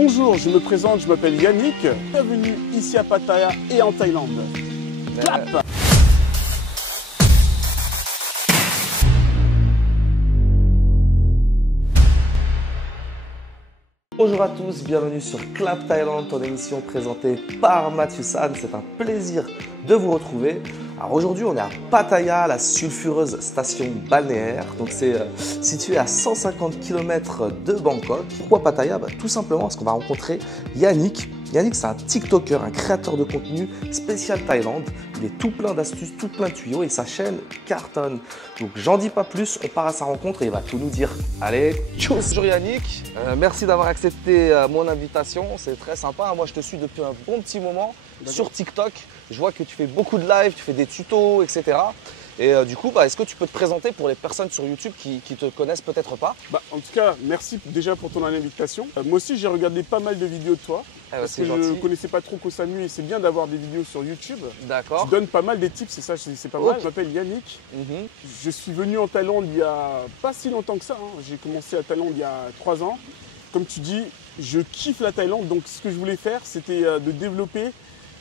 Bonjour, je me présente, je m'appelle Yannick. Bienvenue ici à Pattaya et en Thaïlande. Clap! Bonjour à tous, bienvenue sur Clap Thailand, ton émission présentée par Mathieu San. C'est un plaisir de vous retrouver. Alors aujourd'hui, on est à Pattaya, la sulfureuse station balnéaire. Donc c'est situé à 150 km de Bangkok. Pourquoi Pattaya? Tout simplement parce qu'on va rencontrer Yannick. Yannick, c'est un TikToker, un créateur de contenu spécial Thaïlande. Il est tout plein d'astuces, tout plein de tuyaux et sa chaîne cartonne. Donc j'en dis pas plus, on part à sa rencontre et il va tout nous dire. Allez, tchuss! Bonjour Yannick, merci d'avoir accepté mon invitation, c'est très sympa. Moi je te suis depuis un bon petit moment sur TikTok. Je vois que tu fais beaucoup de live, tu fais des tutos, etc. Et du coup, est-ce que tu peux te présenter pour les personnes sur YouTube qui te connaissent peut-être pas? En tout cas, merci déjà pour ton invitation. Moi aussi, j'ai regardé pas mal de vidéos de toi. Parce que je ne connaissais pas trop Koh Samui et c'est bien d'avoir des vidéos sur YouTube. D'accord. Tu donnes pas mal des tips et ça, c'est pas mal. Je m'appelle Yannick. Je suis venu en Thaïlande il y a pas si longtemps que ça. J'ai commencé à Thaïlande il y a 3 ans. Comme tu dis, je kiffe la Thaïlande. Donc, ce que je voulais faire, c'était de développer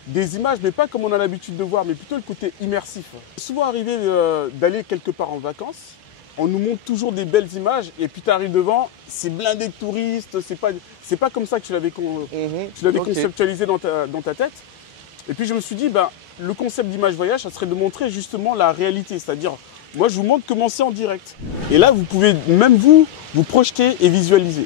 des images, mais pas comme on a l'habitude de voir, mais plutôt le côté immersif. C'est souvent arrivé d'aller quelque part en vacances, on nous montre toujours des belles images, et puis tu arrives devant, c'est blindé de touristes, c'est pas comme ça que tu l'avais conceptualisé dans ta tête. Et puis je me suis dit, le concept d'image voyage, ça serait de montrer justement la réalité, c'est-à-dire, moi je vous montre comment c'est en direct. Et là, vous pouvez même vous projeter et visualiser.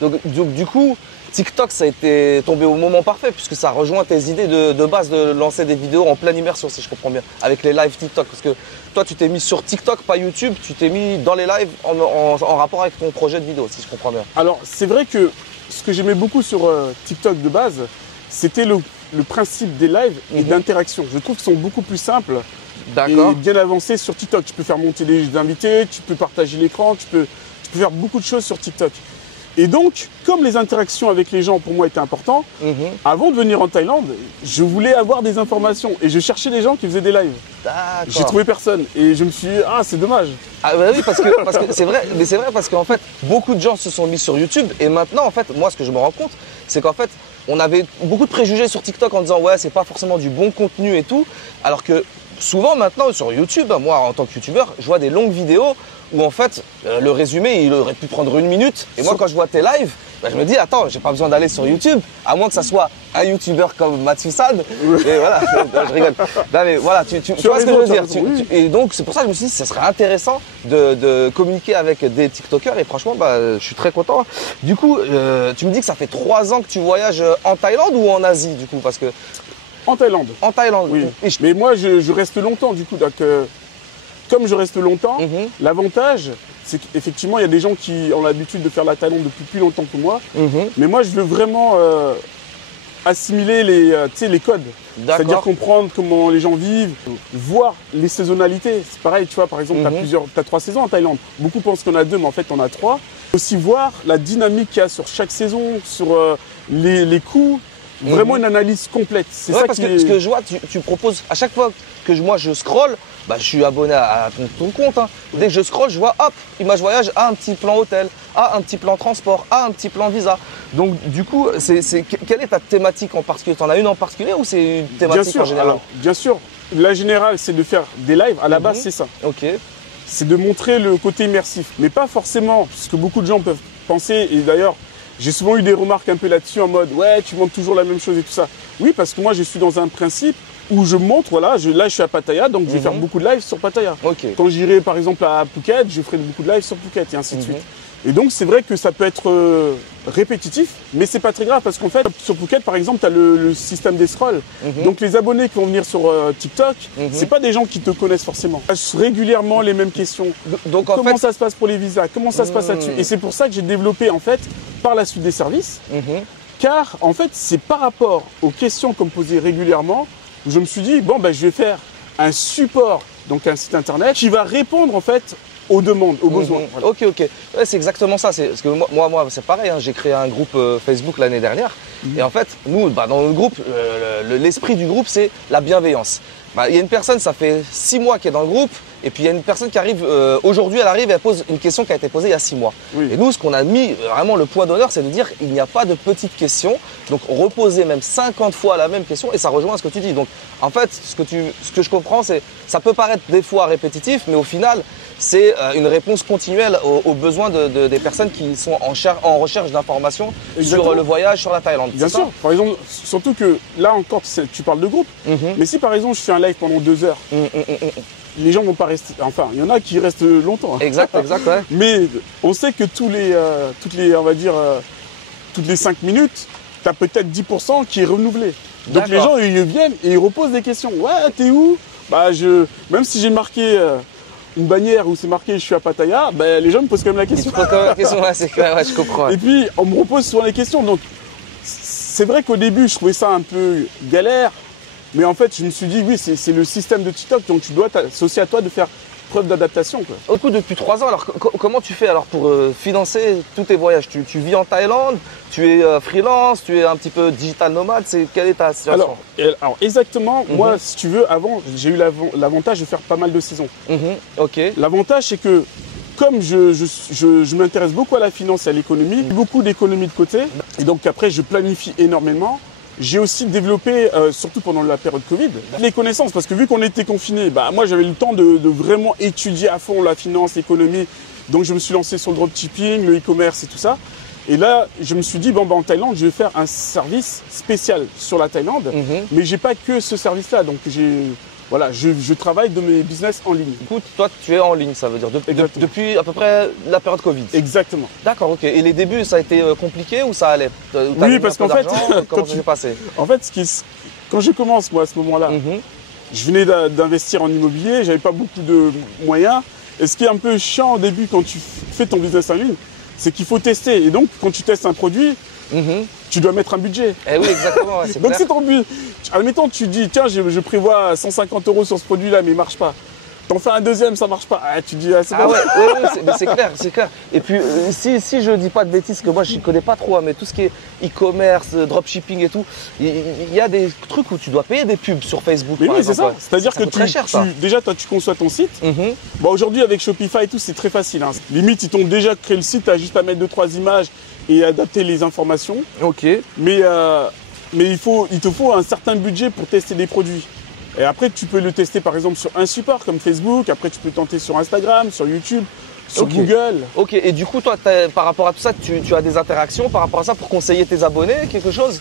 Donc du coup, TikTok, ça a été tombé au moment parfait puisque ça rejoint tes idées de base de lancer des vidéos en pleine immersion, si je comprends bien, avec les lives TikTok. Parce que toi, tu t'es mis sur TikTok, pas YouTube, tu t'es mis dans les lives en rapport avec ton projet de vidéo, si je comprends bien. Alors, c'est vrai que ce que j'aimais beaucoup sur TikTok de base, c'était le principe des lives et d'interaction. Je trouve qu'ils sont beaucoup plus simples et bien avancés sur TikTok. Tu peux faire monter des invités, tu peux partager l'écran, tu peux faire beaucoup de choses sur TikTok. Et donc, comme les interactions avec les gens pour moi étaient importantes, avant de venir en Thaïlande, je voulais avoir des informations et je cherchais des gens qui faisaient des lives. J'ai trouvé personne et je me suis dit, c'est dommage. Ah bah oui, parce que c'est vrai, mais c'est vrai parce qu'en fait, beaucoup de gens se sont mis sur YouTube et maintenant, en fait, moi, ce que je me rends compte, c'est qu'en fait, on avait beaucoup de préjugés sur TikTok en disant, ouais, c'est pas forcément du bon contenu et tout, alors que souvent maintenant sur YouTube, moi en tant que youtubeur, je vois des longues vidéos où en fait le résumé il aurait pu prendre 1 minute et moi quand je vois tes lives, je me dis attends, j'ai pas besoin d'aller sur YouTube à moins que ça soit un youtubeur comme Mathieu San. Et voilà, je rigole. Non, mais voilà, tu vois ce que je veux dire. Et donc c'est pour ça que je me suis dit que ce serait intéressant de communiquer avec des TikTokers et franchement je suis très content. Du coup, tu me dis que ça fait 3 ans que tu voyages en Thaïlande ou en Asie du coup parce que en Thaïlande. En Thaïlande, oui. Mais moi, je reste longtemps du coup. Donc, comme je reste longtemps, l'avantage, c'est qu'effectivement, il y a des gens qui ont l'habitude de faire la Thaïlande depuis plus longtemps que moi. Mais moi, je veux vraiment assimiler les codes. C'est-à-dire comprendre comment les gens vivent, voir les saisonnalités. C'est pareil, tu vois, par exemple, tu as 3 saisons en Thaïlande. Beaucoup pensent qu'on a 2, mais en fait, on a 3. Aussi voir la dynamique qu'il y a sur chaque saison, sur les coûts. Vraiment une analyse complète. C'est ça parce que ce que je vois, tu proposes à chaque fois que moi je scrolle, je suis abonné à ton compte. Dès que je scrolle, je vois hop, image voyage, un petit plan hôtel, un petit plan transport, un petit plan visa. Donc du coup, quelle est ta thématique en particulier? Tu en as une en particulier ou c'est une thématique en général? Bien sûr, la générale c'est de faire des lives. À la base, c'est ça. C'est de montrer le côté immersif, mais pas forcément, parce que beaucoup de gens peuvent penser, et d'ailleurs, j'ai souvent eu des remarques un peu là-dessus en mode « ouais, tu montres toujours la même chose et tout ça ». Oui, parce que moi, je suis dans un principe où je montre, voilà, là, je suis à Pattaya, donc je vais faire beaucoup de lives sur Pattaya. Quand j'irai, par exemple, à Phuket, je ferai beaucoup de lives sur Phuket et ainsi de suite. Et donc, c'est vrai que ça peut être répétitif, mais c'est pas très grave parce qu'en fait, sur Phuket, par exemple, tu as le système des scrolls. Donc, les abonnés qui vont venir sur TikTok, c'est pas des gens qui te connaissent forcément. Ils posent régulièrement les mêmes questions. Donc, comment ça se passe pour les visas? Comment ça se passe là-dessus? Et c'est pour ça que j'ai développé, en fait, par la suite des services. Car, en fait, c'est par rapport aux questions qu'on me posait régulièrement où je me suis dit, je vais faire un support, donc un site internet, qui va répondre, en fait, aux demandes, aux besoins. Voilà. Ok. Ouais, c'est exactement ça. Parce que moi c'est pareil. J'ai créé un groupe Facebook l'année dernière. Et en fait, nous, dans le groupe, l'esprit du groupe, c'est la bienveillance. Il y a une personne, ça fait 6 mois qu'elle est dans le groupe. Et puis il y a une personne qui arrive, aujourd'hui elle arrive et elle pose une question qui a été posée il y a 6 mois. Oui. Et nous, ce qu'on a mis vraiment le point d'honneur, c'est de dire il n'y a pas de petites questions. Donc reposer même 50 fois la même question et ça rejoint ce que tu dis. Donc en fait, ce que je comprends, c'est ça peut paraître des fois répétitif, mais au final, c'est une réponse continuelle aux besoins des personnes qui sont en recherche d'informations sur le voyage, sur la Thaïlande. Bien sûr. Par exemple, surtout que là encore, tu parles de groupe. Mais si par exemple je fais un live pendant 2 heures, les gens vont pas rester. Enfin, il y en a qui restent longtemps. Exact, ouais. Mais on sait que toutes les 5 minutes, tu as peut-être 10% qui est renouvelé. Donc les gens, ils viennent et ils reposent des questions. Ouais, t'es où? Bah, même si j'ai marqué une bannière où c'est marqué je suis à Pattaya, bah, les gens me posent quand même la question. Ils te posent quand même la question, ouais, c'est clair, ouais, je comprends. Ouais. Et puis, on me repose souvent les questions. Donc, c'est vrai qu'au début, je trouvais ça un peu galère. Mais en fait, je me suis dit, oui, c'est le système de TikTok. Donc, c'est aussi à toi de faire preuve d'adaptation. Du coup, depuis 3 ans, alors comment tu fais alors pour financer tous tes voyages? Tu vis en Thaïlande, tu es freelance, tu es un petit peu digital nomade, quelle est ta situation? Alors exactement, moi, si tu veux, avant, j'ai eu l'avantage de faire pas mal de saisons. Ok. L'avantage, c'est que comme je m'intéresse beaucoup à la finance et à l'économie, beaucoup d'économie de côté, et donc après, je planifie énormément. J'ai aussi développé, surtout pendant la période Covid, les connaissances. Parce que vu qu'on était confinés, bah, moi j'avais le temps de vraiment étudier à fond la finance, l'économie. Donc je me suis lancé sur le dropshipping, le e-commerce et tout ça. Et là, je me suis dit, bon, bah, en Thaïlande, je vais faire un service spécial sur la Thaïlande. Mais j'ai pas que ce service-là. Donc voilà, je travaille de mes business en ligne. Du coup, toi, tu es en ligne, ça veut dire, depuis à peu près la période Covid. Exactement. D'accord, ok. Et les débuts, ça a été compliqué ou ça allait? Oui, parce qu'en fait, comment ça s'est passé? En fait, quand je commence, moi, à ce moment-là, je venais d'investir en immobilier, j'avais pas beaucoup de moyens. Et ce qui est un peu chiant au début quand tu fais ton business en ligne, c'est qu'il faut tester. Et donc, quand tu testes un produit, tu dois mettre un budget. Eh oui, exactement. Ouais, donc c'est ton but. Admettons, tu dis, tiens, je prévois 150 € sur ce produit-là, mais il ne marche pas. T'en fais un deuxième, ça ne marche pas. Ah, tu dis, c'est bon. Ouais, c'est clair, c'est clair. Et puis, si je ne dis pas de bêtises, que moi, je ne connais pas trop, hein, mais tout ce qui est e-commerce, dropshipping et tout, il y a des trucs où tu dois payer des pubs sur Facebook. Mais oui, c'est ça. C'est-à-dire que déjà, toi, tu conçois ton site. Bon, aujourd'hui, avec Shopify et tout, c'est très facile. Hein. Limite, ils t'ont déjà créé le site, tu as juste à mettre 2-3 images et adapter les informations. Ok. Mais il te faut un certain budget pour tester des produits. Et après, tu peux le tester par exemple sur un support comme Facebook. Après, tu peux tenter sur Instagram, sur YouTube, sur Google. Ok. Et du coup, toi, par rapport à tout ça, tu as des interactions par rapport à ça pour conseiller tes abonnés, quelque chose?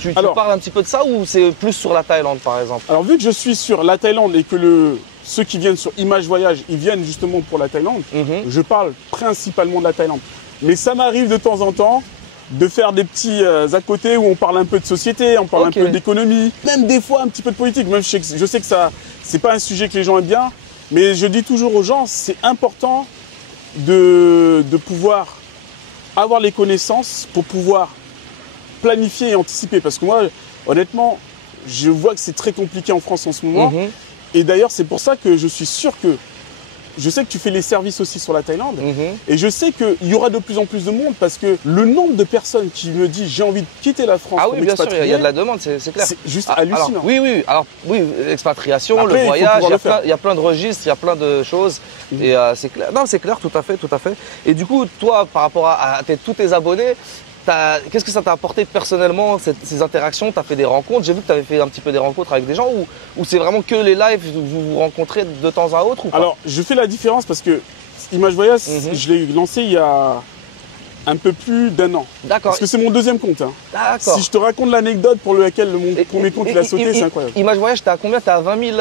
Tu parles un petit peu de ça ou c'est plus sur la Thaïlande par exemple? Alors, vu que je suis sur la Thaïlande et que ceux qui viennent sur Image Voyage, ils viennent justement pour la Thaïlande, je parle principalement de la Thaïlande. Mais ça m'arrive de temps en temps de faire des petits à côté où on parle un peu de société, on parle un peu d'économie, même des fois un petit peu de politique. Même je sais que ça, c'est pas un sujet que les gens aiment bien, mais je dis toujours aux gens, c'est important de pouvoir avoir les connaissances pour pouvoir planifier et anticiper. Parce que moi, honnêtement, je vois que c'est très compliqué en France en ce moment. Et d'ailleurs, c'est pour ça que je suis sûr que je sais que tu fais les services aussi sur la Thaïlande et je sais qu'il y aura de plus en plus de monde parce que le nombre de personnes qui me disent j'ai envie de quitter la France pour bien sûr, il y a de la demande, c'est clair. C'est juste hallucinant. Alors, oui, l'expatriation, le voyage, il y a plein de registres, il y a plein de choses et c'est clair. Non, c'est clair, tout à fait. Et du coup, toi, par rapport à tous tes abonnés, qu'est-ce que ça t'a apporté personnellement, ces interactions? Tu as fait des rencontres, j'ai vu que tu avais fait un petit peu des rencontres avec des gens ou c'est vraiment que les lives où vous vous rencontrez de temps à autre ou pas? Alors, je fais la différence parce que Image Voyage, je l'ai lancé il y a un peu plus d'1 an. D'accord. Parce que c'est mon deuxième compte. Hein. D'accord. Si je te raconte l'anecdote pour laquelle mon premier compte il a sauté, c'est incroyable. Image Voyage, t'es à combien? T'es à 20 000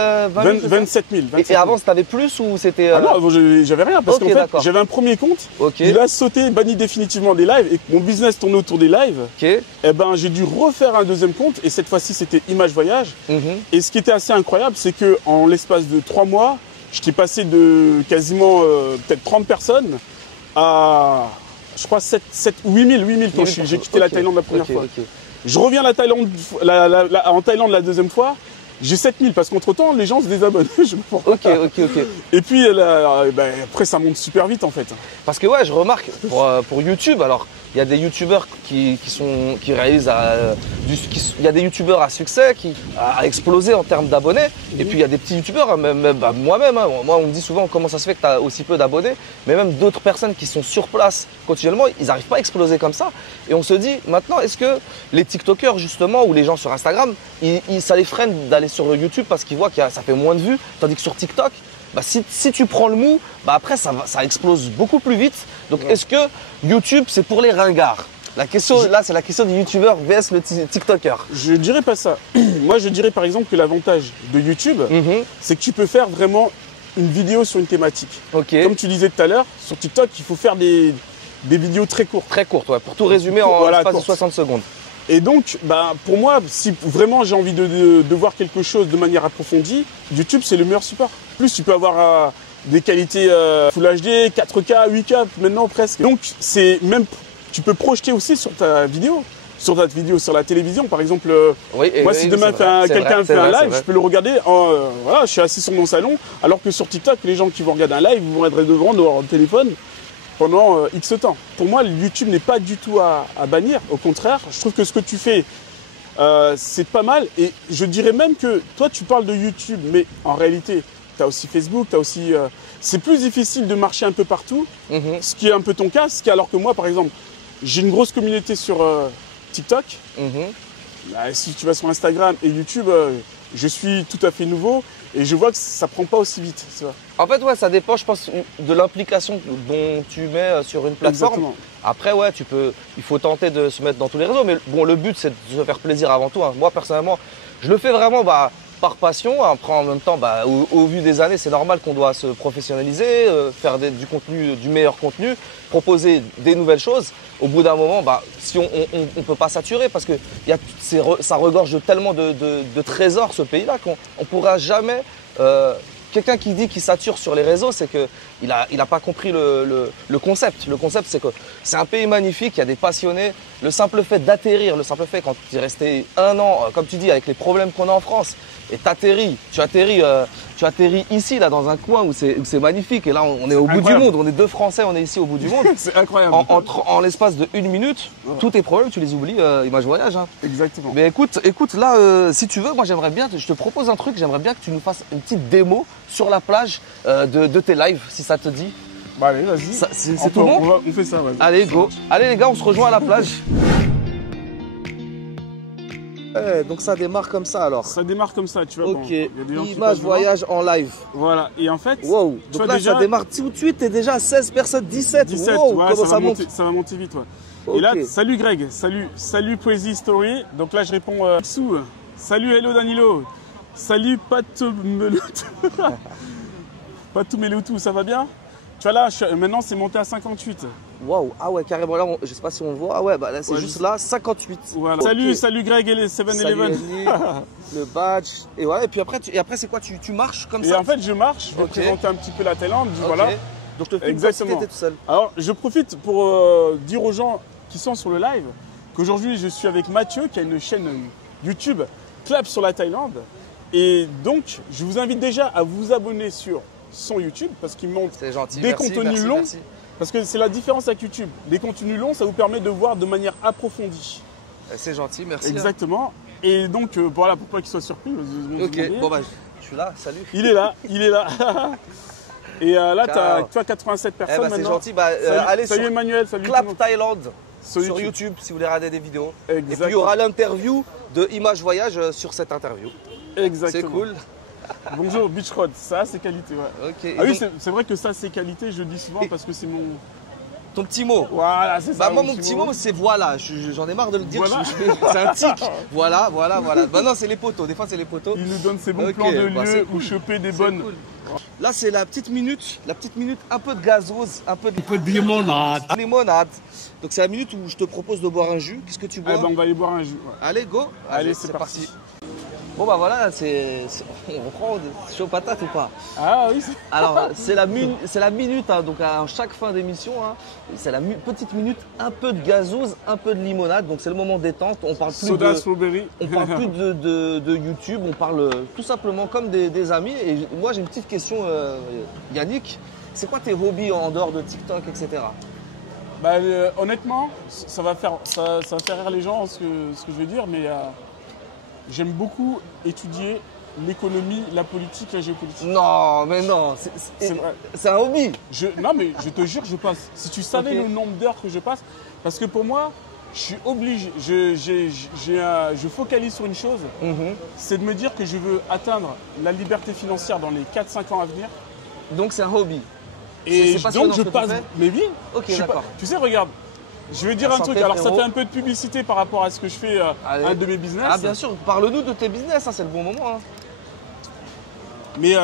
27 000. Et avant, t'avais plus ou c'était... Ah non, j'avais rien parce qu'en fait, j'avais un premier compte. Il a sauté, banni définitivement des lives et mon business tournait autour des lives. Et ben, j'ai dû refaire un deuxième compte et cette fois-ci, c'était Image Voyage. Et ce qui était assez incroyable, c'est qu'en l'espace de 3 mois, j'étais passé de quasiment peut-être 30 personnes à... Je crois 7 ou 8 000 quand j'ai quitté la Thaïlande la première fois. Je reviens en Thaïlande la deuxième fois, j'ai 7 000 parce qu'entre-temps, les gens se désabonnent. Et puis après, ça monte super vite en fait. Parce que ouais, je remarque pour YouTube, alors il y a des youtubeurs qui réalisent, il y a des youtubeurs à succès qui a explosé en termes d'abonnés. Et puis il y a des petits youtubeurs, moi-même, hein, moi on me dit souvent comment ça se fait que tu as aussi peu d'abonnés, mais même d'autres personnes qui sont sur place continuellement, ils n'arrivent pas à exploser comme ça. Et on se dit maintenant, est-ce que les TikTokers justement ou les gens sur Instagram, ça les freine d'aller sur YouTube parce qu'ils voient que ça fait moins de vues, tandis que sur TikTok, bah, si tu prends le mou, bah après ça explose beaucoup plus vite. Donc est-ce que YouTube c'est pour les ringards? La question là, c'est la question du YouTuber vs le TikToker. Je dirais pas ça. Moi, je dirais par exemple que l'avantage de YouTube, c'est que tu peux faire vraiment une vidéo sur une thématique. Comme tu disais tout à l'heure, sur TikTok, il faut faire des vidéos très courtes. Très courtes, ouais, pour tout résumer en l'espace de 60 secondes. Et donc, bah, pour moi, si vraiment j'ai envie de voir quelque chose de manière approfondie, YouTube, c'est le meilleur support. En plus, tu peux avoir des qualités Full HD, 4K, 8K, maintenant presque. Donc, c'est même, tu peux projeter aussi sur ta vidéo. Sur la télévision, par exemple. Moi, si demain quelqu'un fait un live, je peux le regarder. Voilà, je suis assis sur mon salon. Alors que sur TikTok, les gens qui vont regarder un live, ils vont être devant leur téléphone pendant X temps. Pour moi, YouTube n'est pas du tout à bannir. Au contraire, je trouve que ce que tu fais, c'est pas mal. Et je dirais même que toi, tu parles de YouTube, mais en réalité, tu as aussi Facebook, tu as aussi... c'est plus difficile de marcher un peu partout, ce qui est un peu ton cas. Alors que moi, par exemple, j'ai une grosse communauté sur TikTok. Bah, si tu vas sur Instagram et YouTube, je suis tout à fait nouveau et je vois que ça prend pas aussi vite. En fait, ouais, ça dépend, je pense, de l'implication dont tu mets sur une plateforme. Exactement. Après, ouais, il faut tenter de se mettre dans tous les réseaux, mais bon, le but, c'est de se faire plaisir avant tout. Hein. Moi, personnellement, je le fais vraiment par passion. Après, en même temps, au vu des années, c'est normal qu'on doit se professionnaliser, faire du contenu, du meilleur contenu, proposer des nouvelles choses. Au bout d'un moment, si on peut pas saturer parce que ça regorge tellement de trésors, ce pays-là, qu'on ne pourra jamais... Quelqu'un qui dit qu'il sature sur les réseaux, c'est qu'il a pas compris le concept. Le concept, c'est que c'est un pays magnifique, il y a des passionnés. Le simple fait d'atterrir, le simple fait quand tu es resté un an, comme tu dis, avec les problèmes qu'on a en France, et tu atterris ici, là, dans un coin où c'est magnifique. Et là, on est au bout du monde. On est deux Français, on est ici au bout du monde. C'est incroyable. En l'espace de 1 minute, tous tes problèmes, tu les oublies. Image Voyage. Hein. Exactement. Mais écoute, là, si tu veux, moi, j'aimerais bien, je te propose un truc. J'aimerais bien que tu nous fasses une petite démo sur la plage de tes lives, si ça te dit. Bah allez, vas-y. C'est tout bon? On fait ça, ouais. Allez, go. Allez, les gars, on se rejoint à la plage. Donc ça démarre comme ça alors. Ça démarre comme ça, tu vois. Ok, Image Voyage en live. Voilà, et en fait... Wow, donc là ça démarre tout de suite, t'es déjà à 16 personnes, 17. 17, wow, ouais, comment ça monte? Ça va monter vite, ouais. Okay. Et là, salut Greg, salut Poésie Story. Donc là je réponds Sou. Salut, hello Danilo. Salut Patou Meloutou, ça va bien? Tu vois là, maintenant c'est monté à 58. Waouh, ah ouais, carrément là, je sais pas si on le voit. Ah ouais, là c'est juste là, 58. Voilà. Okay. Salut Greg et les 7-Eleven. Le badge. Et voilà, et puis après c'est quoi, tu marches comme ça? Et en fait je marche, je vais présenter un petit peu la Thaïlande, voilà. Donc je te filme comme si t'étais tout seul. Alors je profite pour dire aux gens qui sont sur le live qu'aujourd'hui je suis avec Mathieu qui a une chaîne YouTube Clap sur la Thaïlande. Et donc je vous invite déjà à vous abonner sur son YouTube parce qu'il montre des contenus longs. Merci. Parce que c'est la différence avec YouTube. Les contenus longs, ça vous permet de voir de manière approfondie. C'est gentil, merci. Exactement. Hein. Et donc, voilà, pour pas qu'il soit surpris. Ok, bon je suis là, salut. Il est là. Et là, tu as 87 personnes maintenant. C'est gentil. Allez salut sur Emmanuel, salut Clap Thaïlande sur YouTube si vous voulez regarder des vidéos. Exactement. Et puis il y aura l'interview de Image Voyage sur cette interview. Exactement. C'est cool. Bonjour Beach Road, ça c'est qualité, ouais. Okay. Ah oui, c'est vrai que ça c'est qualité, je le dis souvent parce que c'est mon... Ton petit mot. Voilà, c'est ça. Moi mon petit mot c'est voilà, j'en ai marre de le dire, voilà. C'est un tic. Voilà. Non, c'est les poteaux, des fois c'est les poteaux. Il nous donne ses bons plans de lieu où choper des bonnes... Cool. Là c'est la petite minute un peu de gazose, un peu de limonade. Donc c'est la minute où je te propose de boire un jus, qu'est-ce que tu bois? On va aller boire un jus. Ouais. Allez, go. Allez, c'est parti. Bon voilà, on prend chaud patate ou pas? Ah oui. Alors c'est la minute, hein, donc à chaque fin d'émission, hein, c'est la petite minute, un peu de gazouse, un peu de limonade, donc c'est le moment détente. On parle plus soda strawberry. On parle plus de YouTube, on parle tout simplement comme des amis. Et moi j'ai une petite question, Yannick, c'est quoi tes hobbies en dehors de TikTok, etc. Honnêtement, ça va faire rire les gens ce que je vais dire, mais j'aime beaucoup étudier l'économie, la politique, la géopolitique. Non, mais non, c'est un hobby. Non, mais je te jure, je passe. Si tu savais le nombre d'heures que je passe, parce que pour moi, je suis obligé, je focalise sur une chose, c'est de me dire que je veux atteindre la liberté financière dans les 4-5 ans à venir. Donc c'est un hobby. Et donc je passe. Mais oui. Ok, d'accord. Tu sais, regarde. Je vais dire un truc. Alors ça fait un peu de publicité par rapport à ce que je fais, un de mes business. Ah bien sûr. Parle-nous de tes business. Hein, c'est le bon moment. Hein. Mais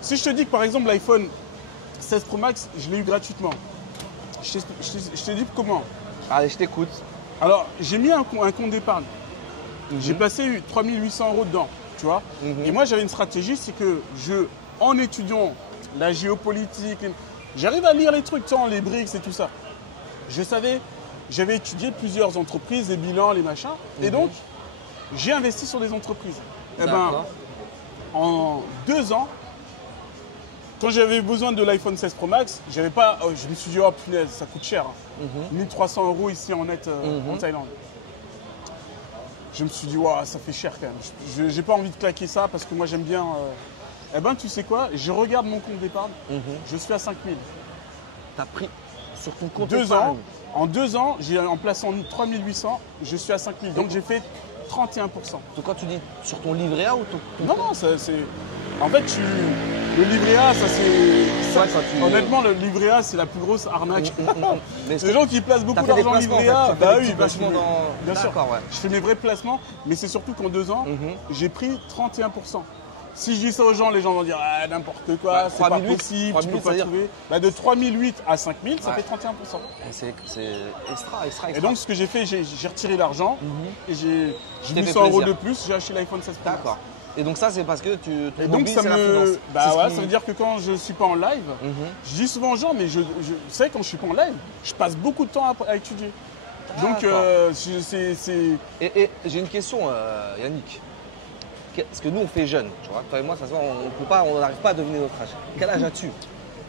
si je te dis que par exemple l'iPhone 16 Pro Max, je l'ai eu gratuitement. Je te dis comment. Allez, je t'écoute. Alors j'ai mis un compte d'épargne. J'ai placé 3 800 € dedans. Tu vois. Et moi j'avais une stratégie, c'est que en étudiant la géopolitique, j'arrive à lire les trucs, les BRICS et tout ça. J'avais étudié plusieurs entreprises, les bilans, les machins, et donc j'ai investi sur des entreprises. Et en 2 ans, quand j'avais besoin de l'iPhone 16 Pro Max, je me suis dit, oh punaise, ça coûte cher. 1300 € ici en net en Thaïlande. Je me suis dit, wow, ça fait cher quand même. J'ai pas envie de claquer ça parce que moi j'aime bien. Tu sais quoi, je regarde mon compte d'épargne, je suis à 5000. T'as pris sur ton compte 2 ans. En 2 ans, en plaçant 3800, je suis à 5000. Donc j'ai fait 31%. Donc quand tu dis sur ton livret A ou ton... Non, c'est... En fait, le livret A, ça c'est... Honnêtement, le livret A, c'est la plus grosse arnaque. Les gens qui placent beaucoup d'argent en livret A, bien sûr. Je fais mes vrais placements, mais c'est surtout qu'en 2 ans, j'ai pris 31%. Si je dis ça aux gens, les gens vont dire n'importe quoi, c'est pas possible, tu peux pas trouver. De 3008 à 5000, ça fait 31%. C'est extra. Et donc ce que j'ai fait, j'ai retiré l'argent et j'ai mis 100 € de plus, j'ai acheté l'iPhone 16 Pro. D'accord. Et donc ça c'est parce que ton hobby, c'est la finance. Ça veut dire que quand je suis pas en live, je dis souvent aux gens, mais je sais quand je suis pas en live, je passe beaucoup de temps à étudier. Donc c'est... Et j'ai une question Yannick. Parce que nous on fait jeune, tu vois. Toi et moi, ça se voit, on n'arrive pas à deviner notre âge. Quel âge as-tu?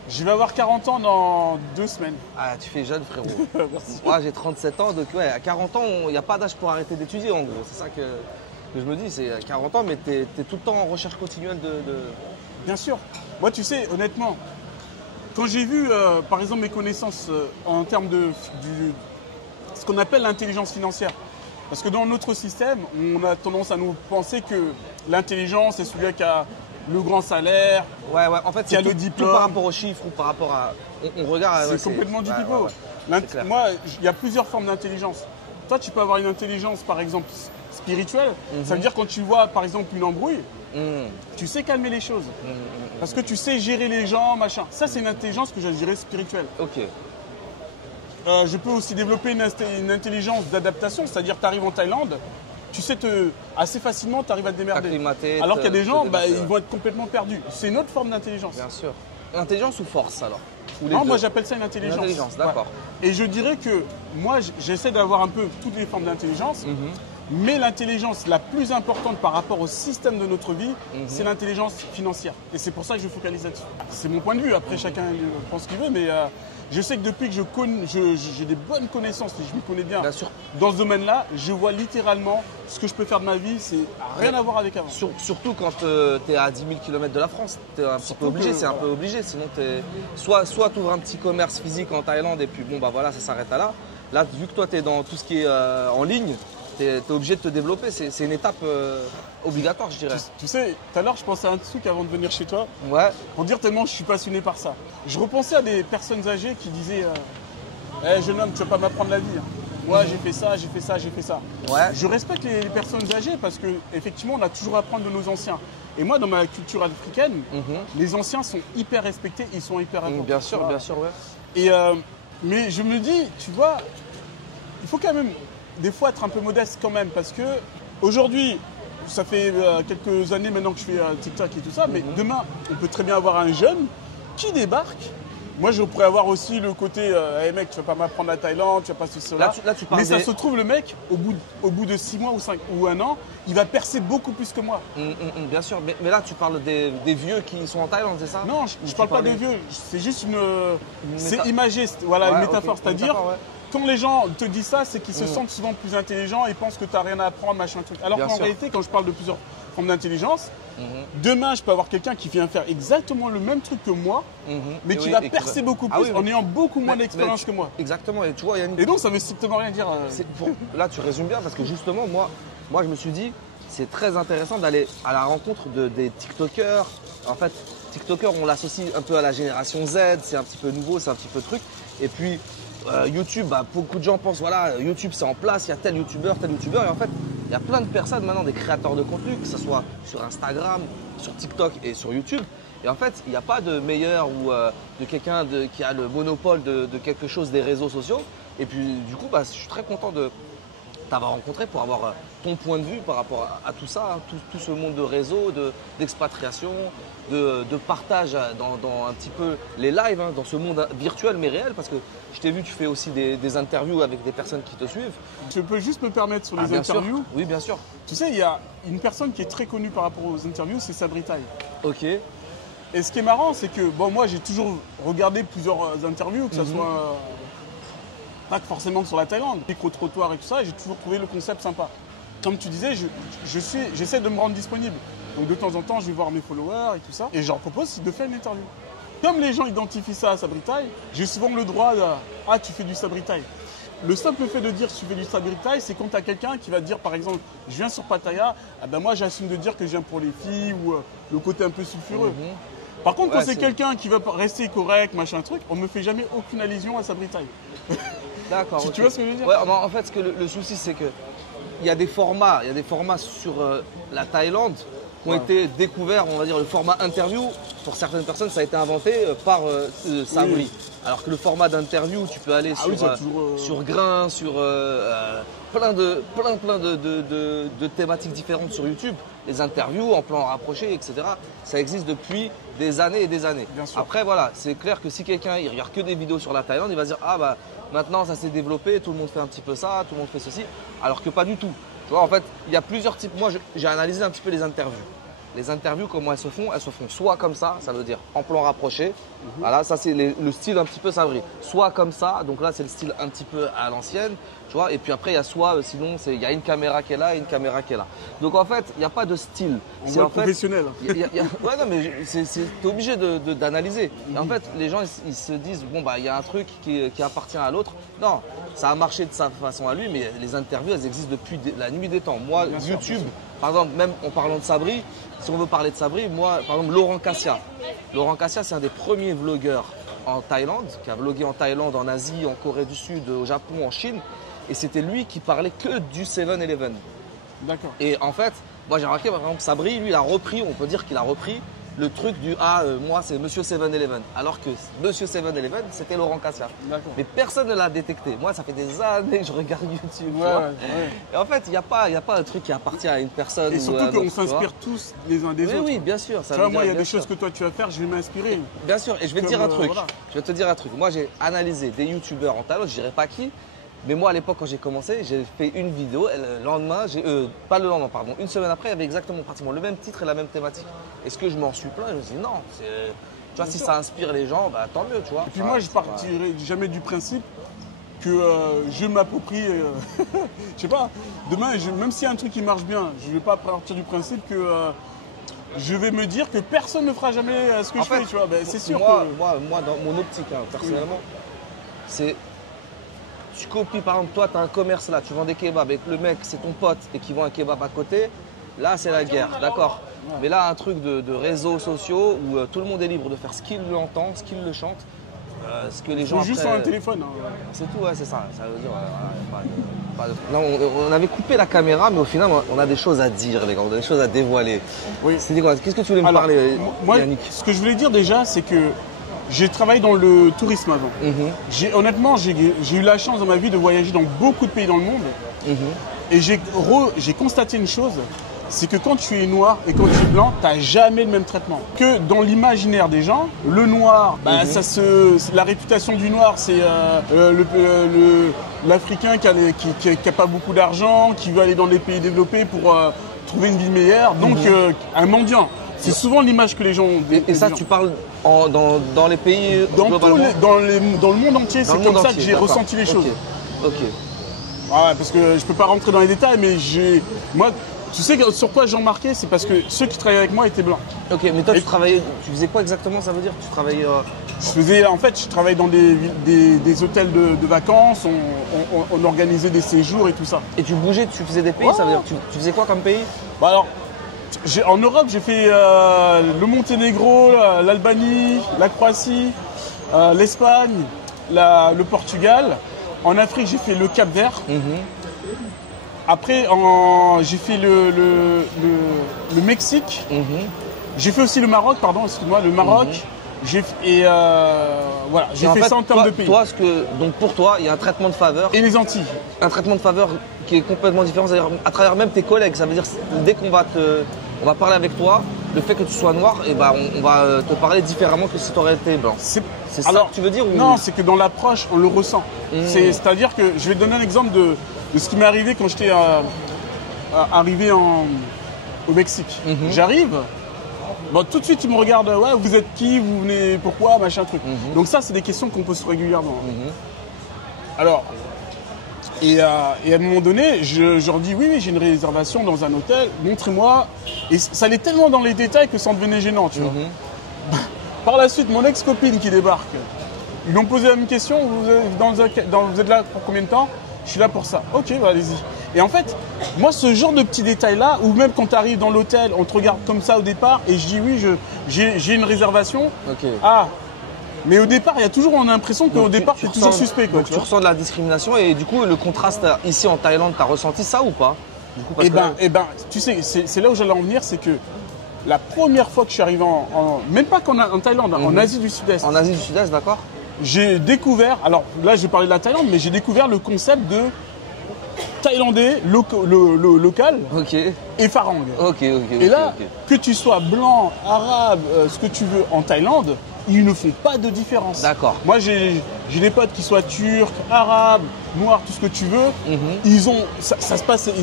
Je vais avoir 40 ans dans 2 semaines. Ah, tu fais jeune, frérot. Merci. Moi, j'ai 37 ans, donc ouais, à 40 ans, il n'y a pas d'âge pour arrêter d'étudier, en gros. C'est ça que je me dis, c'est à 40 ans, mais tu es tout le temps en recherche continuelle de... Bien sûr. Moi, tu sais, honnêtement, quand j'ai vu, par exemple, mes connaissances en termes de ce qu'on appelle l'intelligence financière, parce que dans notre système, on a tendance à nous penser que l'intelligence, c'est celui qui a le grand salaire, en fait, qui a le diplôme. Tout par rapport aux chiffres ou par rapport à... On regarde... C'est complètement du pipeau. Moi, il y a plusieurs formes d'intelligence. Toi, tu peux avoir une intelligence, par exemple, spirituelle. Ça veut dire quand tu vois, par exemple, une embrouille, tu sais calmer les choses. Parce que tu sais gérer les gens, machin. Ça, c'est une intelligence que je dirais spirituelle. Ok. Je peux aussi développer une intelligence d'adaptation, c'est-à-dire tu arrives en Thaïlande, tu sais assez facilement, tu arrives à te démerder. Alors qu'il y a des gens, ils vont être complètement perdus. C'est une autre forme d'intelligence. Bien sûr. Intelligence ou force alors? Non, moi j'appelle ça une intelligence. Une intelligence, d'accord. Et je dirais que moi j'essaie d'avoir un peu toutes les formes d'intelligence, mais l'intelligence la plus importante par rapport au système de notre vie, c'est l'intelligence financière. Et c'est pour ça que je focalise là-dessus. C'est mon point de vue, après chacun pense ce qu'il veut, mais je sais que depuis que j'ai des bonnes connaissances et je me connais bien dans ce domaine-là, je vois littéralement ce que je peux faire de ma vie, c'est rien à voir avec avant. Surtout quand tu es à 10 000 km de la France, tu es un petit peu obligé, c'est un peu obligé. Sinon, soit tu ouvres un petit commerce physique en Thaïlande et puis bon, ça s'arrête à là. Là, vu que toi, tu es dans tout ce qui est en ligne, tu es obligé de te développer. C'est une étape obligatoire, je dirais. Tu sais, tout à l'heure, je pensais à un truc avant de venir chez toi. Ouais. Pour dire tellement je suis passionné par ça. Je repensais à des personnes âgées qui disaient jeune homme, tu vas pas m'apprendre la vie. Moi, j'ai fait ça, j'ai fait ça, j'ai fait ça. Ouais. Je respecte les personnes âgées parce qu'effectivement, on a toujours à apprendre de nos anciens. Et moi, dans ma culture africaine, les anciens sont hyper respectés, ils sont hyper importants. Bien sûr, ouais. Et, mais je me dis, tu vois, il faut quand même des fois être un peu modeste quand même parce que aujourd'hui, ça fait quelques années maintenant que je fais TikTok et tout ça, mais demain, on peut très bien avoir un jeune qui débarque, Moi, je pourrais avoir aussi le côté, hey mec, tu vas pas m'apprendre la Thaïlande, tu vas pas ceci, cela. Là, tu parles mais ça se trouve, le mec, au bout de 6 mois ou 1 an, il va percer beaucoup plus que moi. Bien sûr, mais là, tu parles des vieux qui sont en Thaïlande, c'est ça? Non, je parle pas des vieux. C'est juste c'est imagé, voilà, une métaphore. Okay. C'est-à-dire, quand les gens te disent ça, c'est qu'ils se sentent souvent plus intelligents et pensent que tu n'as rien à apprendre, machin, truc. Alors qu'en réalité, quand je parle de plusieurs formes d'intelligence, demain, je peux avoir quelqu'un qui vient faire exactement le même truc que moi, mais qui va percer beaucoup plus en ayant beaucoup moins d'expérience que moi. Exactement. Et tu vois, et donc, ça veut strictement rien dire. Là, tu résumes bien parce que justement, moi, je me suis dit, c'est très intéressant d'aller à la rencontre des TikTokers. En fait, TikTokers, on l'associe un peu à la génération Z, c'est un petit peu nouveau, c'est un petit peu truc. Et puis, YouTube, beaucoup de gens pensent, voilà, YouTube c'est en place, il y a tel YouTuber. Et en fait, il y a plein de personnes maintenant, des créateurs de contenu, que ce soit sur Instagram, sur TikTok et sur YouTube. Et en fait, il n'y a pas de meilleur ou de quelqu'un qui a le monopole de quelque chose des réseaux sociaux. Et puis, du coup, je suis très content de t'avoir rencontré pour avoir ton point de vue par rapport à tout ça, hein, tout ce monde de réseau, d'expatriation, de partage dans un petit peu les lives, hein, dans ce monde virtuel mais réel, parce que je t'ai vu, tu fais aussi des interviews avec des personnes qui te suivent. Je peux juste me permettre sur les interviews. Sûr. Oui, bien sûr. Tu sais, il y a une personne qui est très connue par rapport aux interviews, c'est Sabri Taï. Ok. Et ce qui est marrant, c'est que moi j'ai toujours regardé plusieurs interviews, que ce soit pas forcément sur la Thaïlande, micro-trottoir et tout ça, et j'ai toujours trouvé le concept sympa. Comme tu disais, j'essaie de me rendre disponible. Donc de temps en temps, je vais voir mes followers et tout ça, et je leur propose de faire une interview. Comme les gens identifient ça à Sabri Taï, j'ai souvent le droit de « Ah, tu fais du Sabri Taï ». Le simple fait de dire que tu fais du Sabri Taï, c'est quand tu as quelqu'un qui va te dire, par exemple, je viens sur Pattaya, moi j'assume de dire que je viens pour les filles ou le côté un peu sulfureux. Par contre, quand c'est quelqu'un qui va rester correct, machin truc, on ne me fait jamais aucune allusion à Sabri Taï. D'accord. Tu vois ce que je veux dire? Ouais, en fait, le souci, c'est que il y a des formats sur la Thaïlande qui ont été découverts, on va dire le format interview. Pour certaines personnes, ça a été inventé par Sabri. Oui. Alors que le format d'interview, tu peux aller sur Grain, sur plein de thématiques différentes sur YouTube. Les interviews en plan rapproché, etc. Ça existe depuis des années et des années. Après, voilà, c'est clair que si quelqu'un il regarde que des vidéos sur la Thaïlande, il va se dire « Ah bah maintenant ça s'est développé, tout le monde fait un petit peu ça, tout le monde fait ceci ». Alors que pas du tout. Tu vois, en fait, il y a plusieurs types. Moi, j'ai analysé un petit peu les interviews. Les interviews, comment elles se font soit comme ça veut dire en plan rapproché. Voilà, ça c'est le style un petit peu Sabri. Soit comme ça, donc là c'est le style un petit peu à l'ancienne, tu vois. Et puis après il y a sinon il y a une caméra qui est là et une caméra qui est là. Donc en fait il n'y a pas de style. C'est professionnel. Ouais non mais t'es obligé d'analyser. Et en fait les gens ils se disent bon il y a un truc qui appartient à l'autre. Non, ça a marché de sa façon à lui, mais les interviews elles existent depuis la nuit des temps. Moi YouTube. Par exemple, même en parlant de Sabri, si on veut parler de Sabri, moi, par exemple, Laurent Cassia. Laurent Cassia, c'est un des premiers vlogueurs en Thaïlande, qui a vlogué en Thaïlande, en Asie, en Corée du Sud, au Japon, en Chine. Et c'était lui qui parlait que du 7-Eleven. D'accord. Et en fait, moi j'ai remarqué, par exemple, Sabri, lui, il a repris, on peut dire qu'il a repris le truc du moi c'est Monsieur 7-Eleven. Alors que Monsieur 7-Eleven, c'était Laurent Cassia. Mais personne ne l'a détecté. Moi, ça fait des années que je regarde YouTube. Et en fait, il n'y a pas un truc qui appartient à une personne. Et surtout qu'on s'inspire tous les uns des autres. Oui, bien sûr. Tu vois, moi, il y a des choses que toi tu vas faire, je vais m'inspirer. Bien sûr. Et je vais te dire un truc. Je vais te dire un truc. Moi, j'ai analysé des YouTubeurs en Thaïlande, je dirais pas qui. Mais moi, à l'époque, quand j'ai commencé, j'ai fait une vidéo. Le lendemain, pas le lendemain, pardon. Une semaine après, il y avait exactement pratiquement le même titre et la même thématique. Est-ce que je m'en suis plaint? Je me suis dit non. Tu vois, si ça inspire les gens, tant mieux, tu vois. Et puis moi, je partirai jamais du principe que je m'approprie. Je sais pas. Demain, même s'il y a un truc qui marche bien, je vais pas partir du principe que je vais me dire que personne ne fera jamais ce que je fais. Tu vois, c'est sûr. Moi, dans mon optique, personnellement, c'est tu copies, par exemple, toi, tu as un commerce là, tu vends des kebabs et que le mec, c'est ton pote et qui vend un kebab à côté, là, c'est la guerre, d'accord. Mais là, un truc de réseaux sociaux où tout le monde est libre de faire ce qu'il entend, ce qu'il le chante, ce que les gens. Juste sur un téléphone. C'est tout, c'est ça. Ça veut dire, Là, on avait coupé la caméra, mais au final, on a des choses à dire, les gars, on a des choses à dévoiler. Oui. Qu'est-ce que tu voulais me parler, moi, Yannick? Ce que je voulais dire déjà, c'est que j'ai travaillé dans le tourisme avant. Honnêtement, j'ai eu la chance dans ma vie de voyager dans beaucoup de pays dans le monde. Et j'ai constaté une chose, c'est que quand tu es noir et quand tu es blanc, tu n'as jamais le même traitement. Que dans l'imaginaire des gens, le noir, bah, la réputation du noir, c'est l'Africain qui a pas beaucoup d'argent, qui veut aller dans les pays développés pour trouver une vie meilleure, donc un mendiant. C'est souvent l'image que les gens ont. Et ça, tu parles dans les pays dans le monde entier, c'est comme ça que j'ai ressenti les choses. Ok. Ouais, parce que je peux pas rentrer dans les détails, mais moi, tu sais sur quoi j'ai remarqué, c'est parce que ceux qui travaillaient avec moi étaient blancs. Ok, mais toi, tu faisais quoi exactement, ça veut dire? Tu travaillais je travaillais dans des hôtels de vacances, on organisait des séjours et tout ça. Et tu bougeais, tu faisais des pays, ça veut dire tu faisais quoi comme pays? Bah alors, en Europe, j'ai fait le Monténégro, l'Albanie, la Croatie, l'Espagne, le Portugal. En Afrique, j'ai fait le Cap-Vert. Après, j'ai fait le Mexique. J'ai fait aussi le Maroc, pardon, excuse-moi, le Maroc. Voilà, j'ai fait ça en termes de pays. Donc pour toi, il y a un traitement de faveur. Et les Antilles. Un traitement de faveur qui est complètement différent, c'est-à-dire à travers même tes collègues. Ça veut dire dès qu'on va parler avec toi, le fait que tu sois noir, et ben on va te parler différemment que si tu aurais été blanc. C'est ça que tu veux dire ou... Non, c'est que dans l'approche, on le ressent. C'est-à-dire que je vais te donner un exemple de ce qui m'est arrivé quand j'étais arrivé au Mexique. J'arrive, bon, tout de suite ils me regardent, ouais, vous êtes qui, vous venez, pourquoi, machin truc. Donc ça, c'est des questions qu'on pose régulièrement. Alors, et à un moment donné, je leur dis, oui, j'ai une réservation dans un hôtel, montrez-moi. Et ça allait tellement dans les détails que ça en devenait gênant, tu vois. Par la suite, mon ex-copine qui débarque, ils lui ont posé la même question, vous êtes là pour combien de temps? Je suis là pour ça. Ok, bah, allez-y. Et en fait, moi, ce genre de petits détails-là, ou même quand tu arrives dans l'hôtel, on te regarde comme ça au départ, et je dis oui, j'ai une réservation. Ah, mais au départ, il y a toujours l'impression qu'au départ, tu es toujours suspect. Quoi, donc tu ressens de la discrimination, et du coup, le contraste ici en Thaïlande, tu as ressenti ça ou pas? Du coup, tu sais, c'est là où j'allais en venir, c'est que la première fois que je suis arrivé même pas en Thaïlande, en Asie du Sud-Est. En Asie du Sud-Est, d'accord. J'ai découvert, alors là je vais parler de la Thaïlande, mais j'ai découvert le concept de Thaïlandais local et farang. Et là, que tu sois blanc, arabe, ce que tu veux en Thaïlande, ils ne font pas de différence. D'accord. Moi j'ai des potes qui soient turcs, arabes, noirs, tout ce que tu veux. Ils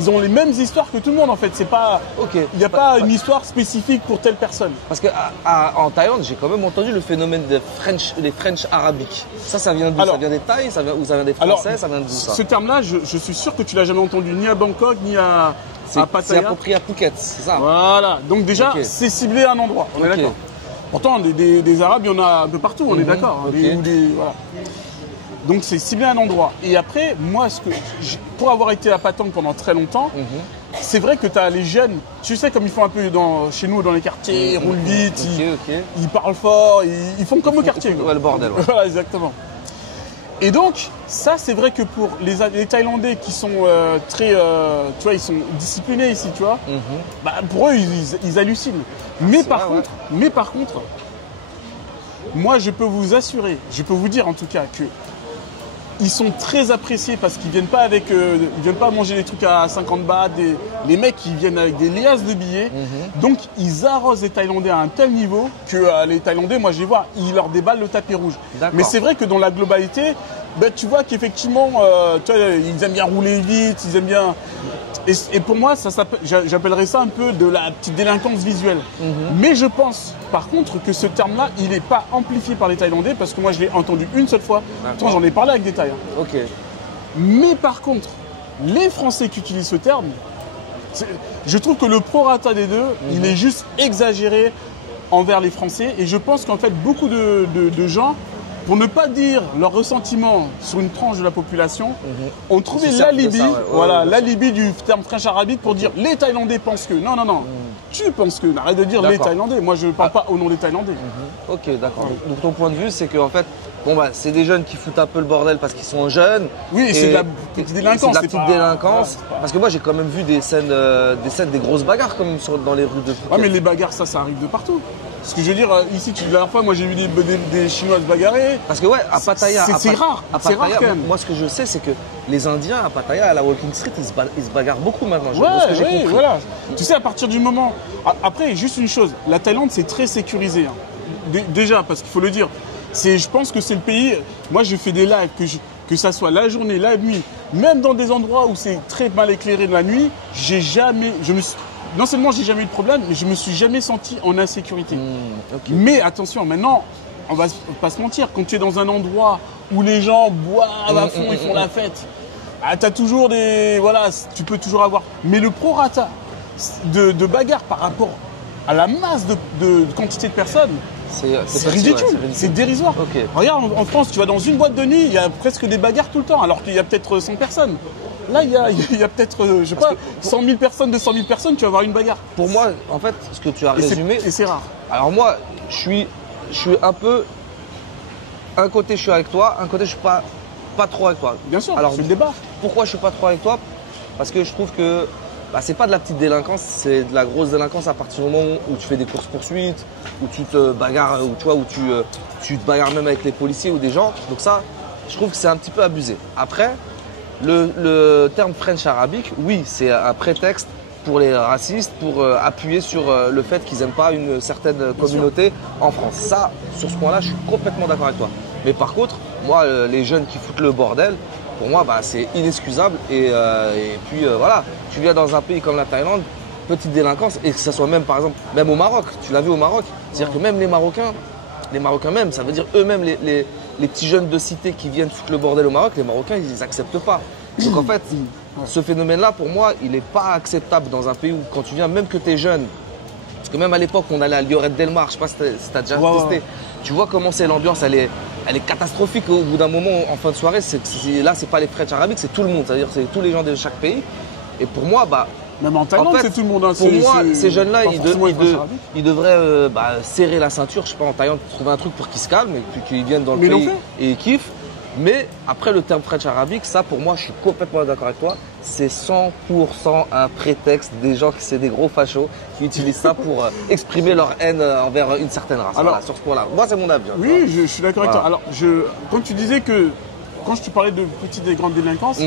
ont les mêmes histoires que tout le monde en fait. C'est pas, il n'y a pas une histoire spécifique pour telle personne. Parce qu'en Thaïlande, j'ai quand même entendu le phénomène des French arabiques. Ça vient d'où? Ça vient des Thaïs, ça vient des Français, ça vient d'où ça? Ce terme-là, je suis sûr que tu l'as jamais entendu ni à Bangkok ni à Pattaya. C'est approprié à Phuket, c'est ça? Voilà. Donc déjà, c'est ciblé à un endroit. On est d'accord. Pourtant, des Arabes, il y en a un peu partout, on est d'accord. Voilà. Donc c'est ciblé à un endroit. Et après, moi, pour avoir été à Patong pendant très longtemps, c'est vrai que tu as les jeunes, tu sais comme ils font un peu chez nous dans les quartiers, ils roulent vite, ils parlent fort, ils font comme au quartier. Ouais, le bordel. Ouais. Voilà, exactement. Et donc, ça, c'est vrai que pour les Thaïlandais qui sont très, tu vois, ils sont disciplinés ici, tu vois, bah, pour eux, ils hallucinent. Mais par contre, moi, je peux vous assurer, je peux vous dire en tout cas que ils sont très appréciés parce qu'ils viennent pas ils viennent pas manger des trucs à 50 bahts, les mecs ils viennent avec des liasses de billets. Donc ils arrosent les Thaïlandais à un tel niveau que les Thaïlandais, moi je les vois, ils leur déballent le tapis rouge. Mais c'est vrai que dans la globalité, ben, tu vois qu'effectivement, ils aiment bien rouler vite, ils aiment bien. Et pour moi, j'appellerais ça un peu de la petite délinquance visuelle. Mais je pense, par contre, que ce terme-là, il n'est pas amplifié par les Thaïlandais, parce que moi, je l'ai entendu une seule fois. Pourtant, j'en ai parlé avec des Thaïs. Mais par contre, les Français qui utilisent ce terme, je trouve que le prorata des deux, il est juste exagéré envers les Français. Et je pense qu'en fait, beaucoup de gens, pour ne pas dire leur ressentiment sur une tranche de la population, ont trouvé l'alibi, l'alibi du terme French arabique pour dire les Thaïlandais pensent que. Non, tu penses que. Arrête de dire les Thaïlandais. Moi, je ne parle pas au nom des Thaïlandais. Ok, d'accord. Donc ton point de vue, c'est qu'en fait, c'est des jeunes qui foutent un peu le bordel parce qu'ils sont jeunes. Oui, et c'est de la petite délinquance. C'est de la petite délinquance. Parce que moi, j'ai quand même vu des scènes, des grosses bagarres comme dans les rues de Phuket. Ouais, mais les bagarres, ça arrive de partout. Ce que je veux dire, ici, la dernière fois, moi j'ai vu des Chinois se bagarrer. Parce que à Pattaya, c'est rare. À Pattaya, quand même. Moi, ce que je sais, c'est que les Indiens à Pattaya, à la Walking Street, ils se bagarrent beaucoup maintenant. Ouais, voilà. Tu sais, à partir du moment... Après, juste une chose, la Thaïlande, c'est très sécurisé. Hein. Déjà, parce qu'il faut le dire, je pense que c'est le pays... Moi, je fais des lives, que ça soit la journée, la nuit, même dans des endroits où c'est très mal éclairé de la nuit, non seulement j'ai jamais eu de problème, mais je me suis jamais senti en insécurité. Okay. Mais attention, maintenant, on va pas se mentir, quand tu es dans un endroit où les gens boivent à fond, ils font la fête, t'as toujours des... Voilà, tu peux toujours avoir... Mais le prorata de bagarre par rapport à la masse de quantité de personnes, c'est ridicule, c'est dérisoire. Okay. Regarde, en France, tu vas dans une boîte de nuit, il y a presque des bagarres tout le temps, alors qu'il y a peut-être 100 personnes. Là, il y a peut-être, je sais pas, 100 000 personnes, 200 000 personnes, tu vas avoir une bagarre. Pour moi, en fait, ce que tu as résumé... Et c'est rare. Alors moi, je suis un peu... Un côté, je suis avec toi, un côté, je suis pas trop avec toi. Bien sûr, alors, c'est le débat. Pourquoi je suis pas trop avec toi? Parce que je trouve que c'est pas de la petite délinquance, c'est de la grosse délinquance à partir du moment où tu fais des courses-poursuites, où tu te bagarres, où tu te bagarres même avec les policiers ou des gens. Donc ça, je trouve que c'est un petit peu abusé. Après, le terme French arabique, oui, c'est un prétexte pour les racistes, pour appuyer sur le fait qu'ils n'aiment pas une certaine communauté en France. Ça, sur ce point-là, je suis complètement d'accord avec toi. Mais par contre, moi, les jeunes qui foutent le bordel, pour moi, c'est inexcusable. Et puis, voilà, tu viens dans un pays comme la Thaïlande, petite délinquance, et que ça soit même, par exemple, même au Maroc, tu l'as vu au Maroc, c'est-à-dire que même les Marocains même, ça veut dire eux-mêmes, les petits jeunes de cité qui viennent foutre le bordel au Maroc, les Marocains, ils n'acceptent pas. Donc en fait, ce phénomène-là, pour moi, il n'est pas acceptable dans un pays où, quand tu viens, même que tu es jeune, parce que même à l'époque, on allait à Lloret Delmar, je ne sais pas si tu as déjà testé, tu vois comment c'est l'ambiance, elle est catastrophique au bout d'un moment, en fin de soirée. Là, c'est pas les French arabiques, c'est tout le monde, c'est-à-dire c'est tous les gens de chaque pays. Et pour moi, même en Thaïlande, c'est tout le monde. Hein, pour moi, ces jeunes-là, ils devraient serrer la ceinture, je sais pas, en Thaïlande, trouver un truc pour qu'ils se calment et puis qu'ils viennent dans le pays et ils kiffent. Mais après, le terme French arabique, ça, pour moi, je suis complètement d'accord avec toi. C'est 100% un prétexte des gens qui c'est des gros fachos qui utilisent ça pour exprimer leur haine envers une certaine race. Alors, voilà, sur ce point-là. Moi, c'est mon avis. Oui, je suis d'accord avec toi. Alors, quand tu disais que, quand je te parlais de petites et grandes délinquances,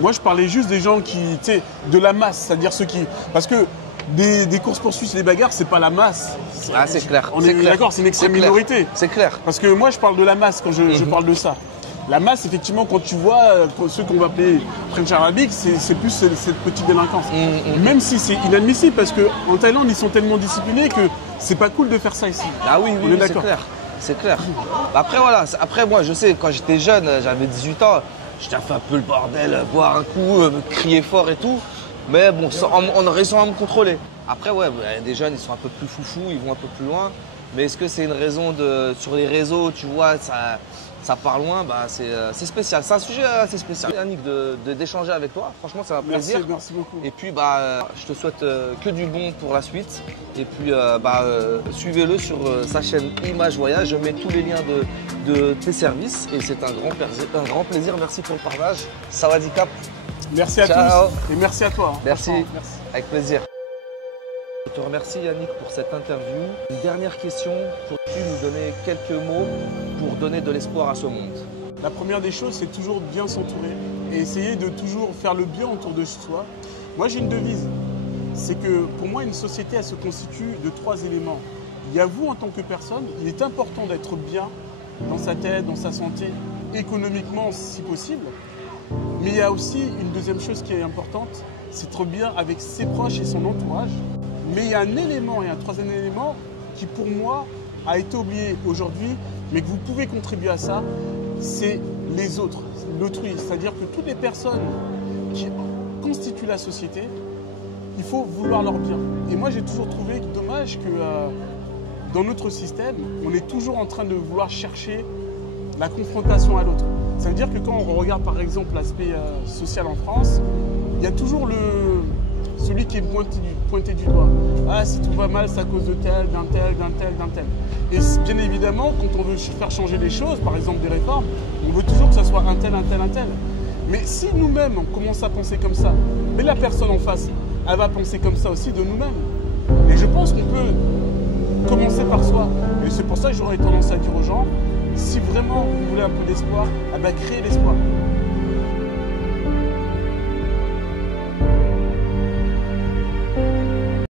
moi, je parlais juste des gens qui, tu sais, de la masse, c'est-à-dire ceux qui... Parce que des courses-poursuites et des bagarres, c'est pas la masse. C'est clair. On est d'accord, c'est une extrême minorité. C'est clair. Parce que moi, je parle de la masse quand je parle de ça. La masse, effectivement, quand tu vois ceux qu'on va appeler French arabique, c'est plus cette petite délinquance. Même si c'est inadmissible, parce qu'en Thaïlande, ils sont tellement disciplinés que c'est pas cool de faire ça ici. Ah oui, c'est clair. C'est clair. Après, voilà. Après, moi, je sais, quand j'étais jeune, j'avais 18 ans, j'étais fait un peu le bordel, boire un coup, crier fort et tout. Mais bon, en réussissant à me contrôler. Après, ouais, des jeunes, ils sont un peu plus foufous, ils vont un peu plus loin. Mais est-ce que c'est une raison sur les réseaux, tu vois, ça part loin, c'est spécial. C'est un sujet assez spécial. Yannick, d'échanger avec toi. Franchement, c'est un plaisir. Merci beaucoup. Et puis, je te souhaite que du bon pour la suite. Et puis, suivez-le sur sa chaîne Image Voyage. Je mets tous les liens de tes services. Et c'est un grand plaisir. Merci pour le partage. Sawadee Kap. Merci à tous. Et merci à toi. Merci. Avec plaisir. Je te remercie Yannick pour cette interview. Une dernière question, pourrais-tu nous donner quelques mots pour donner de l'espoir à ce monde? La première des choses, c'est toujours bien s'entourer et essayer de toujours faire le bien autour de soi. Moi, j'ai une devise, c'est que pour moi, une société, elle se constitue de 3 éléments. Il y a vous en tant que personne, il est important d'être bien dans sa tête, dans sa santé, économiquement si possible. Mais il y a aussi une deuxième chose qui est importante, c'est être bien avec ses proches et son entourage. Mais il y a un élément et un troisième élément qui pour moi a été oublié aujourd'hui, mais que vous pouvez contribuer à ça, c'est les autres, l'autrui. C'est-à-dire que toutes les personnes qui constituent la société, il faut vouloir leur bien. Et moi j'ai toujours trouvé dommage que dans notre système, on est toujours en train de vouloir chercher la confrontation à l'autre. Ça veut dire que quand on regarde par exemple l'aspect social en France, il y a toujours celui qui est pointé du doigt. Ah, si tout va mal, c'est à cause de tel, d'un tel, d'un tel, d'un tel. Et bien évidemment, quand on veut faire changer les choses, par exemple des réformes, on veut toujours que ça soit un tel, un tel, un tel. Mais si nous-mêmes, on commence à penser comme ça, mais la personne en face, elle va penser comme ça aussi de nous-mêmes. Et je pense qu'on peut commencer par soi. Et c'est pour ça que j'aurais tendance à dire aux gens, si vraiment vous voulez un peu d'espoir, créez l'espoir.